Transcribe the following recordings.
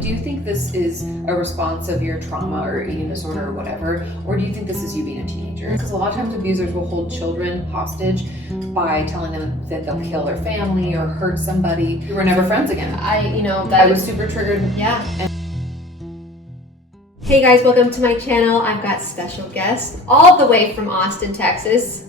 Do you think this is a response of your trauma or eating disorder or whatever? Or do you think this is you being a teenager? Because a lot of times abusers will hold children hostage by telling them that they'll kill their family or hurt somebody. We were never friends again. I was super triggered. Yeah. Hey guys, welcome to my channel. I've got special guests all the way from Austin, Texas,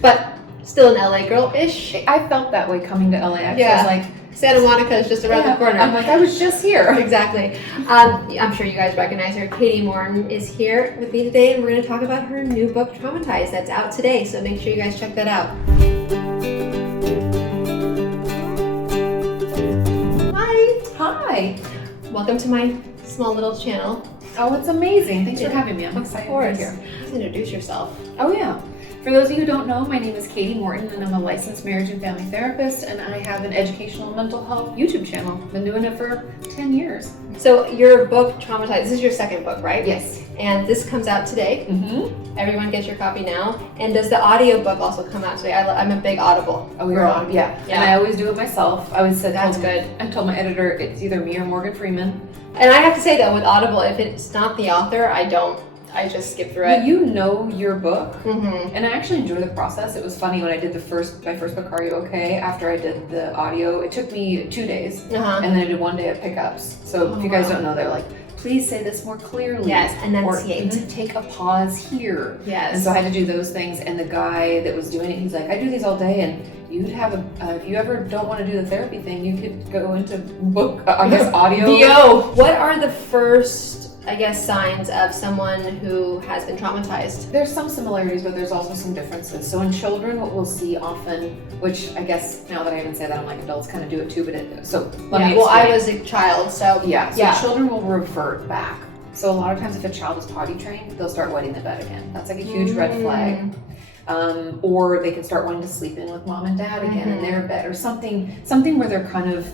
but still an LA girl-ish. I felt that way coming to LAX. Yeah. I was like, Santa Monica is just around the corner. I'm like, I was just here. Exactly. I'm sure you guys recognize her. Katie Morton is here with me today, and we're going to talk about her new book, Traumatized, that's out today. So make sure you guys check that out. Hi. Welcome to my small little channel. Oh, it's amazing. Thanks for having me. I'm excited to be here. Please introduce yourself. Oh, yeah. For those of you who don't know, my name is Katie Morton, and I'm a licensed marriage and family therapist, and I have an educational mental health YouTube channel. Been doing it for 10 years. So your book, Traumatized, this is your second book, right? Yes. And this comes out today. Mm-hmm. Everyone gets your copy now. And does the audio book also come out today? I'm a big Audible. Oh, you're on? Yeah. And I always do it myself. I always said, that's good. I told my editor it's either me or Morgan Freeman. And I have to say though, with Audible, if it's not the author, I just skip through it. But you know your book, mm-hmm. and I actually enjoy the process. It was funny when I did my first book, Are You Okay? After I did the audio, it took me 2 days, and then I did 1 day of pickups. So if you guys don't know, they're like, please say this more clearly. Yes, enunciate. Or take a pause here. Yes. And so I had to do those things, and the guy that was doing it, he's like, I do these all day, and you'd have if you ever don't want to do the therapy thing, you could go into book, audio. VO. What are the first, signs of someone who has been traumatized? There's some similarities, but there's also some differences. So in children, what we'll see often, which I guess now that I even say that, I'm like, adults kind of do it too, but let me explain. Well, I was a child, so. So children will revert back. So a lot of times if a child is potty trained, they'll start wetting the bed again. That's like a huge red flag. Or they could start wanting to sleep in with mom and dad again in their bed, or something where they're kind of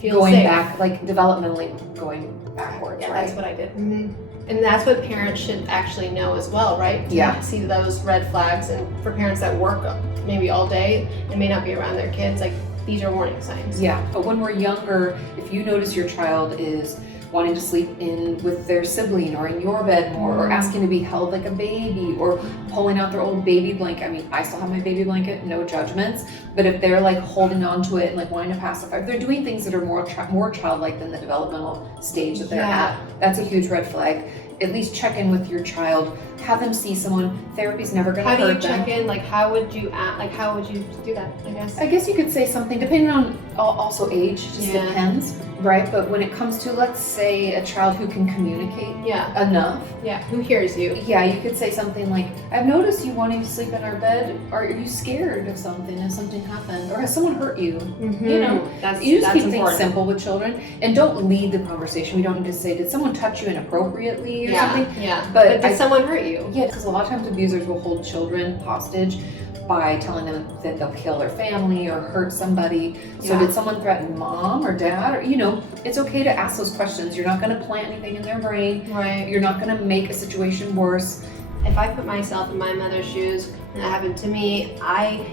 going safe. Back, like developmentally going backwards. Yeah, right? that's what I did. Mm-hmm. And that's what parents should actually know as well, right? Yeah. See those red flags, and for parents that work maybe all day and may not be around their kids, like these are warning signs. Yeah, but when we're younger, if you notice your child is wanting to sleep in with their sibling or in your bed more, or asking to be held like a baby, or pulling out their old baby blanket. I mean, I still have my baby blanket, no judgments, but if they're like holding on to it and like wanting to pacify, if they're doing things that are more childlike than the develamental stage that they're at, that's a huge red flag. At least check in with your child, have them see someone. Therapy's never going to hurt them. How do you check in? Like, how would you act? Like, how would you do that, I guess? I guess you could say something, depending on also age, just depends, right? But when it comes to, let's say, a child who can communicate enough. Yeah, who hears you? Yeah, you could say something like, I've noticed you wanting to sleep in our bed. Are you scared of something? Has something happened? Or has someone hurt you? Mm-hmm. You know, you just keep things simple with children, and don't lead the conversation. We don't need to say, did someone touch you inappropriately or something? Yeah, but did someone hurt you? Yeah, because a lot of times abusers will hold children hostage by telling them that they'll kill their family or hurt somebody. So did someone threaten mom or dad? Or, it's okay to ask those questions. You're not going to plant anything in their brain. Right. You're not going to make a situation worse. If I put myself in my mother's shoes and that happened to me, I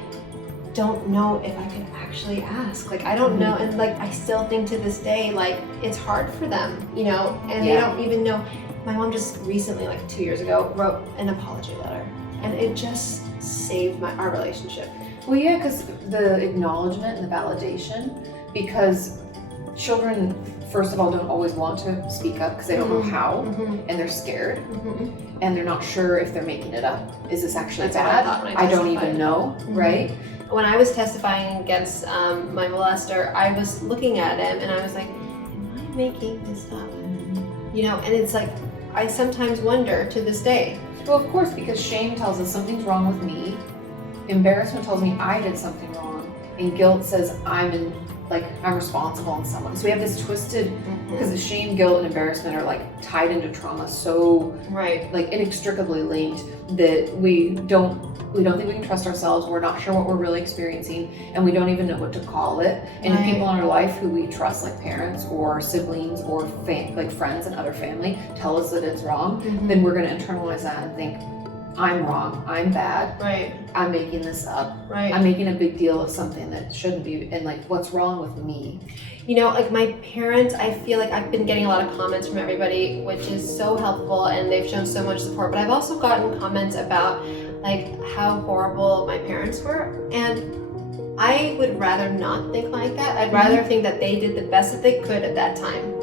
don't know if I could actually ask. Like, I don't know. And like, I still think to this day, like, it's hard for them, and they don't even know. My mom just recently, like 2 years ago, wrote an apology letter, and it just saved our relationship. Well, yeah, because the acknowledgement and the validation, because children, first of all, don't always want to speak up because they don't know how, and they're scared, and they're not sure if they're making it up. Is this actually bad? I don't even know, right? When I was testifying against my molester, I was looking at him and I was like, am I making this up? And it's like, I sometimes wonder to this day. Well, of course, because shame tells us something's wrong with me. Embarrassment tells me I did something wrong. And guilt says I'm responsible in some way. So we have this twisted, because the shame, guilt, and embarrassment are like tied into trauma so like inextricably linked that we don't think we can trust ourselves. We're not sure what we're really experiencing, and we don't even know what to call it. And if people in our life who we trust, like parents or siblings or like friends and other family, tell us that it's wrong, then we're going to internalize that and think, I'm wrong, I'm bad, Right. I'm making this up, Right. I'm making a big deal of something that shouldn't be, and like, what's wrong with me? You know, like my parents, I feel like I've been getting a lot of comments from everybody, which is so helpful, and they've shown so much support. But I've also gotten comments about like how horrible my parents were, and I would rather not think like that. I'd rather think that they did the best that they could at that time.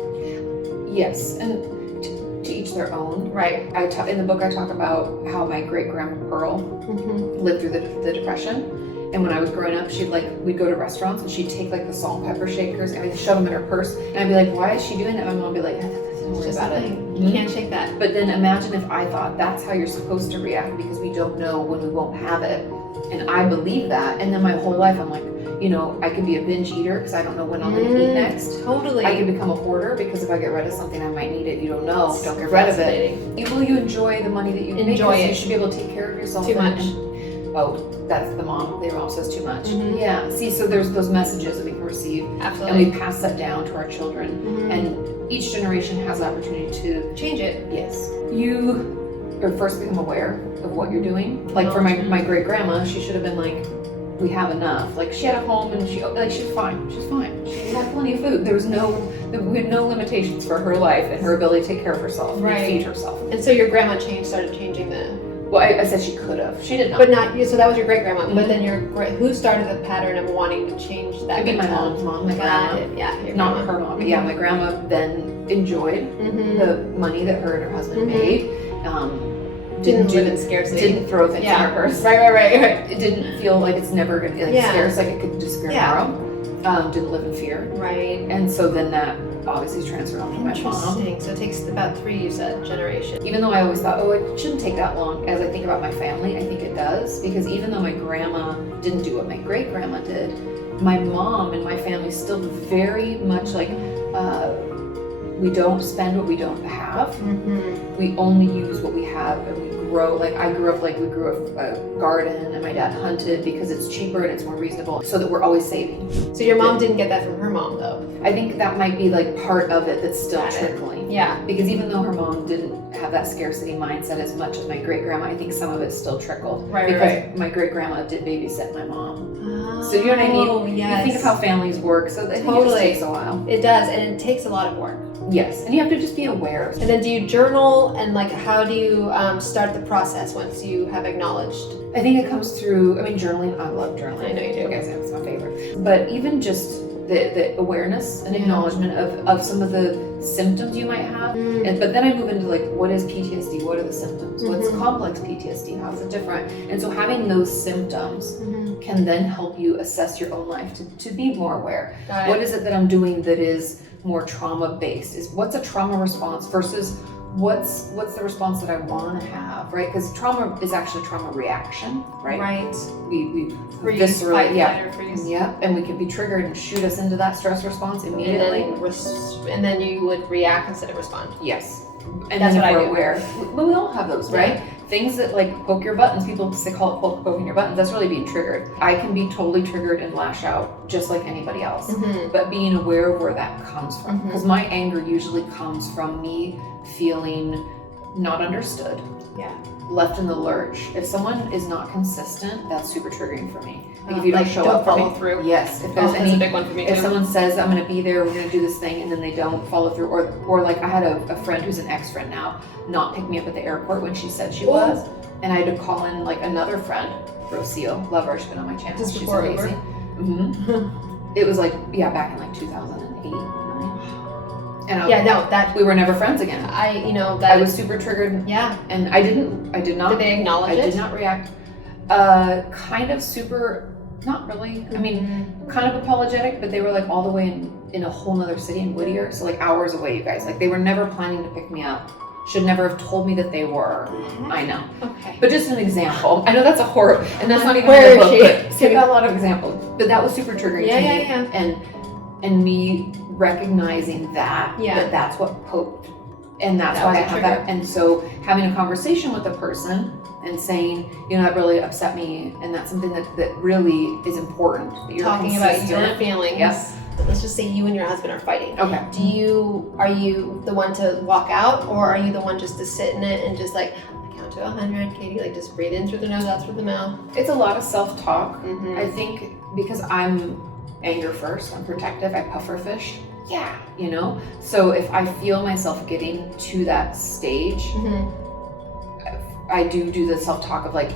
Yes, and to each their own. Right. In the book I talk about how my great-grandma Pearl lived through the Depression. And when I was growing up, we'd go to restaurants and she'd take like the salt and pepper shakers and I'd shove them in her purse. And I'd be like, why is she doing that? My mom would be like, don't worry about it. You can't shake that. But then imagine if I thought that's how you're supposed to react because we don't know when we won't have it. And I believe that. And then my whole life I'm like, you know, I could be a binge eater because I don't know when I'm going to eat next. Totally. I could become a hoarder because if I get rid of something, I might need it. You don't know. Don't get rid of it. Will you enjoy the money that you make? Enjoy it. You should be able to take care of yourself. Too much. That's the mom. Their mom says too much. Yeah. See, so there's those messages that we can receive. Absolutely. And we pass that down to our children. And each generation has the opportunity to change it. Yes. You are first become aware of what you're doing. Like for my great grandma, she should have been like, we have enough. Like she had a home and she's fine. She's fine. She had plenty of food. We had no limitations for her life and her ability to take care of herself and feed herself. And so your grandma started changing the. Well, I said she could have. She did not. But not you. So that was your great grandma. But then who started the pattern of wanting to change that? It'd be my mom's mom, my grandma. Yeah, not her mom. But yeah, my grandma then enjoyed the money that her and her husband made. Didn't live in scarcity. Didn't throw things in her purse. Right. It didn't feel like it's never going to be like scarce, like it could disappear tomorrow. Didn't live in fear. Right. And so then that obviously transferred on to my mom. Interesting. So it takes about 3, you said, generations. Even though I always thought, it shouldn't take that long. As I think about my family, I think it does. Because even though my grandma didn't do what my great grandma did, my mom and my family still very much like, we don't spend what we don't have. We only use what we have, and we grow. Like we grew up a garden, and my dad hunted because it's cheaper and it's more reasonable, so that we're always saving. So your mom didn't get that from her mom, though. I think that might be like part of it that's still trickling. Yeah. Because even though her mom didn't have that scarcity mindset as much as my great grandma, I think some of it still trickled. Because my great grandma did babysit my mom. So you know what I mean? Yes. You think of how families work, so I think it just takes a while. It does, and it takes a lot of work. Yes, and you have to just be aware. And then do you journal, and like how do you start the process once you have acknowledged? I think it comes through, journaling, I love journaling. I know you do. Okay, so it's my favorite. But even just the awareness and acknowledgement of some of the symptoms you might have. But then I move into like, what is PTSD? What are the symptoms? What's complex PTSD? How is it different? And so having those symptoms can then help you assess your own life to be more aware. What is it that I'm doing that is more trauma based? What's a trauma response versus what's the response that I want to have, right? Because trauma is actually trauma reaction, right? Right. We viscerally, freeze. Yeah, and we can be triggered and shoot us into that stress response immediately. And then you would react instead of respond. Yes. And that's then what we're I do. aware. But we all have those, right? Things that like poke your buttons. People call it poking your buttons. That's really being triggered. I can be totally triggered and lash out just like anybody else. But being aware of where that comes from. Because my anger usually comes from me feeling not understood. Yeah. Left in the lurch. If someone is not consistent, that's super triggering for me. Like if you don't show up, follow through. Yes. If there's that's a big one for me too. If someone says I'm going to be there, we're going to do this thing, and then they don't follow through, or like I had a friend who's an ex-friend now, not pick me up at the airport when she said she was, and I had to call in like another friend, Rocio, love her, she's been on my channel. Just she's before amazing. It was like back in like 2008, 9. And we were never friends again. I was super triggered. Yeah. And I did not. Did they acknowledge it? I did not react. Kind of super, not really. Kind of apologetic, but they were like all the way in a whole nother city in Whittier, so like hours away, you guys. Like they were never planning to pick me up. Should never have told me that they were. I know. Okay. But just an example. I know that's a horror, and that's not even Where in the book, is but I've got a lot of examples. But that was super triggering to me. Yeah. And me recognizing that's what poked, and that's why I have that. And so having a conversation with a person and saying, that really upset me, and that's something that really is important. That you're talking about your feelings. Yes. Let's just say you and your husband are fighting. Okay. Are you the one to walk out, or are you the one just to sit in it and just like, I count to 100, Katie, like just breathe in through the nose, out through the mouth. It's a lot of self-talk. Mhm. I think because I'm anger first, I'm protective, I puffer fish. Yeah, you know? So if I feel myself getting to that stage, I do the self-talk of like,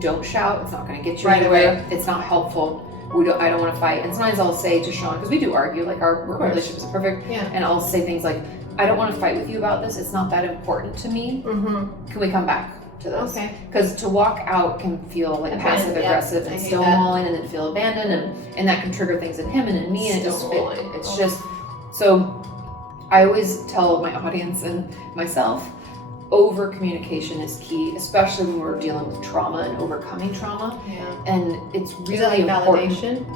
don't shout, it's not gonna get you Right anywhere, away. it's not helpful. I don't want to fight. And sometimes I'll say to Sean, because we do argue, like our relationship is perfect, Yeah. and I'll say things like, I don't want to fight with you about this. It's not that important to me. Can we come back to this? Okay. Because to walk out can feel like passive aggressive and stonewalling, and then feel abandoned, and that can trigger things in him and in me, and it's just so. I always tell my audience and myself, over communication is key, especially when we're dealing with trauma and overcoming trauma. Yeah. And it's really is that like important.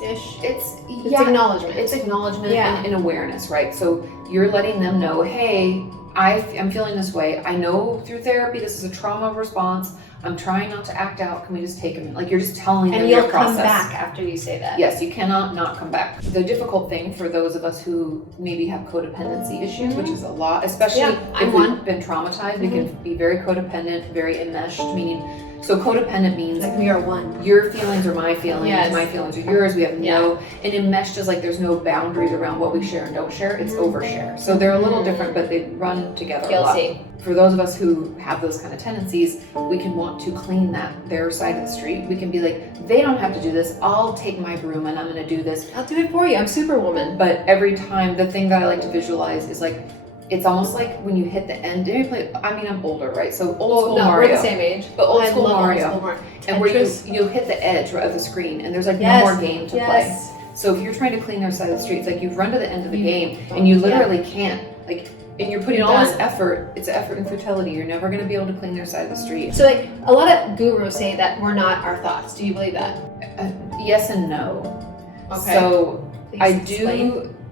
validation-ish? It's acknowledgement. It's acknowledgement Yeah. and awareness, right? So you're letting them know, hey, I'm feeling this way. I know through therapy this is a trauma response. I'm trying not to act out. Can we just take a minute? Like you're just telling them your process. And you'll come back after you say that. Yes, you cannot not come back. The difficult thing for those of us who maybe have codependency issues, which is a lot, especially if we've been traumatized, we can be very codependent, very enmeshed, meaning, so codependent means like we are one. Your feelings are my feelings, Yes. my feelings are yours, we have and enmeshed is like there's no boundaries around what we share and don't share, it's overshare. So they're a little different, but they run together a lot. For those of us who have those kind of tendencies, we can want to clean their side of the street. We can be like, they don't have to do this, I'll take my broom and I'm gonna do this. I'll do it for you, I'm Superwoman. But every time, the thing that I like to visualize is like, it's almost like when you hit the end, did you play, I mean, I'm older, right? So old school Mario. We're the same age. But old school Mario. Old school Mario. And where you hit the edge of the screen and there's like no more game to play. So if you're trying to clean their side of the street, it's like you've run to the end of the game and you literally can't, like, and you're putting all this effort, it's effort and futility. You're never gonna be able to clean their side of the street. So like, a lot of gurus say that we're not our thoughts. Do you believe that? Yes and no. Okay. So Please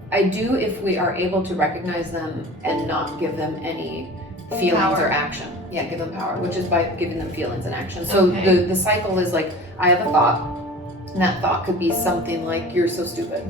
I do if we are able to recognize them and not give them any feelings or action. Yeah, give them power, which is by giving them feelings and action. So the cycle is like, I have a thought, and that thought could be something like, you're so stupid,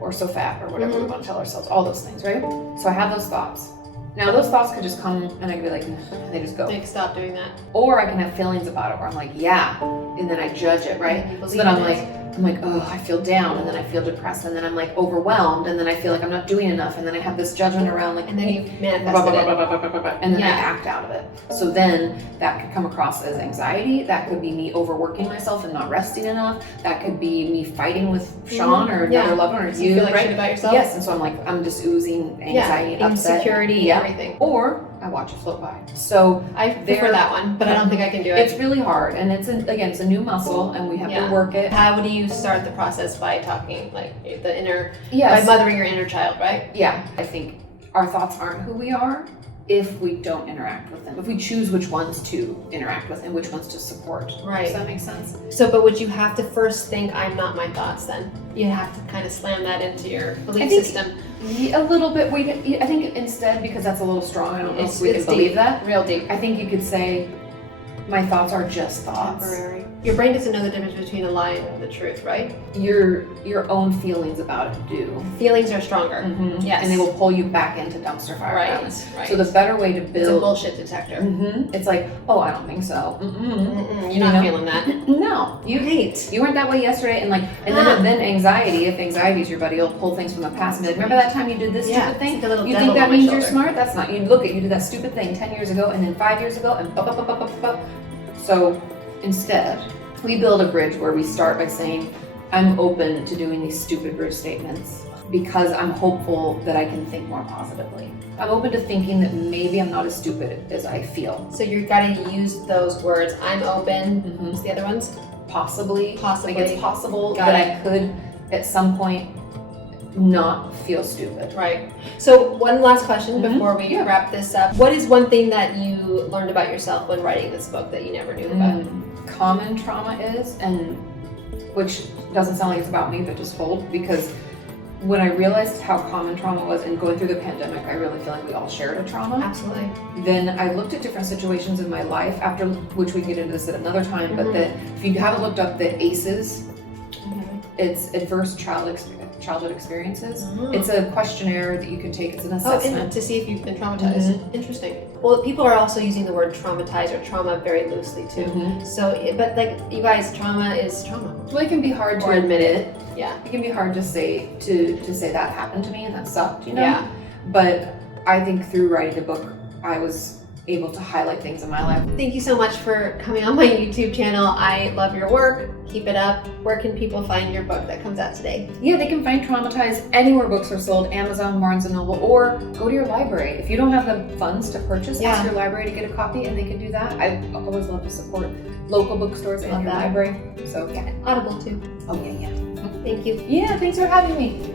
or so fat, or whatever we want to tell ourselves, all those things, right? So I have those thoughts. Now those thoughts could just come and I could be like, and they just go. Like, stop doing that. Or I can have feelings about it where I'm like, yeah, and then I judge it, right? So then I'm like, oh, I feel down, and then I feel depressed, and then I'm like overwhelmed, and then I feel like I'm not doing enough, and then I have this judgment around like, and then you manifested it. and then I act out of it. So then that could come across as anxiety. That could be me overworking myself and not resting enough. That could be me fighting with Sean or another loved one or you feel like shit about yourself. Yes, and so I'm like, I'm just oozing anxiety, upset, insecurity, everything. Or I watch it float by. So I prefer that one, but I don't think I can do it. It's really hard, and it's a new muscle, and we have to work it. How do you start the process? By talking, like the inner, by mothering your inner child, right? Yeah, I think our thoughts aren't who we are if we don't interact with them. If we choose which ones to interact with and which ones to support. Right. Does that make sense? So, but would you have to first think, I'm not my thoughts then? You have to kind of slam that into your belief system. A little bit. I think instead, because that's a little strong, I don't know if we can believe that. Real deep. I think you could say, my thoughts are just thoughts. Temporary. Your brain doesn't know the difference between a lie and the truth, right? Your own feelings about it do. Feelings are stronger. Yes. And they will pull you back into dumpster fire. Right. So the better way to build. It's a bullshit detector. It's like, oh, I don't think so. You're not feeling that. No. You weren't that way yesterday, and then anxiety. If anxiety is your buddy, you'll pull things from the past and be like, remember that time you did this stupid thing? Like you think that means you're smart? That's not. You did that stupid thing 10 years ago, and then 5 years ago, and So instead, we build a bridge where we start by saying, I'm open to doing these stupid bridge statements because I'm hopeful that I can think more positively. I'm open to thinking that maybe I'm not as stupid as I feel. So you've got to use those words. I'm open. What's the other ones? Possibly. Possibly. Like it's possible that I could, at some point, not feel stupid. Right. So one last question before we wrap this up. What is one thing that you learned about yourself when writing this book that you never knew about? Common trauma is, and which doesn't sound like it's about me, but just hold, because when I realized how common trauma was and going through the pandemic, I really feel like we all shared a trauma. Absolutely. Then I looked at different situations in my life, after which we can get into this at another time, but that if you haven't looked up the ACEs, it's adverse childhood childhood experiences. Oh. It's a questionnaire that you can take. It's an assessment. To see if you've been traumatized. Interesting. Well, people are also using the word traumatized or trauma very loosely too. So, but like you guys, trauma is trauma. Well, it can be hard to Or admit it. Yeah. It can be hard to say that happened to me and that sucked, you know? Yeah. But I think through writing the book, I was able to highlight things in my life. Thank you so much for coming on my YouTube channel. I love your work. Keep it up. Where can people find your book that comes out today? Yeah, they can find Traumatized anywhere books are sold, Amazon, Barnes & Noble, or go to your library. If you don't have the funds to purchase, ask your library to get a copy and they can do that. I always love to support local bookstores and your library. So yeah. Audible too. Oh yeah. Thank you. Yeah, thanks for having me.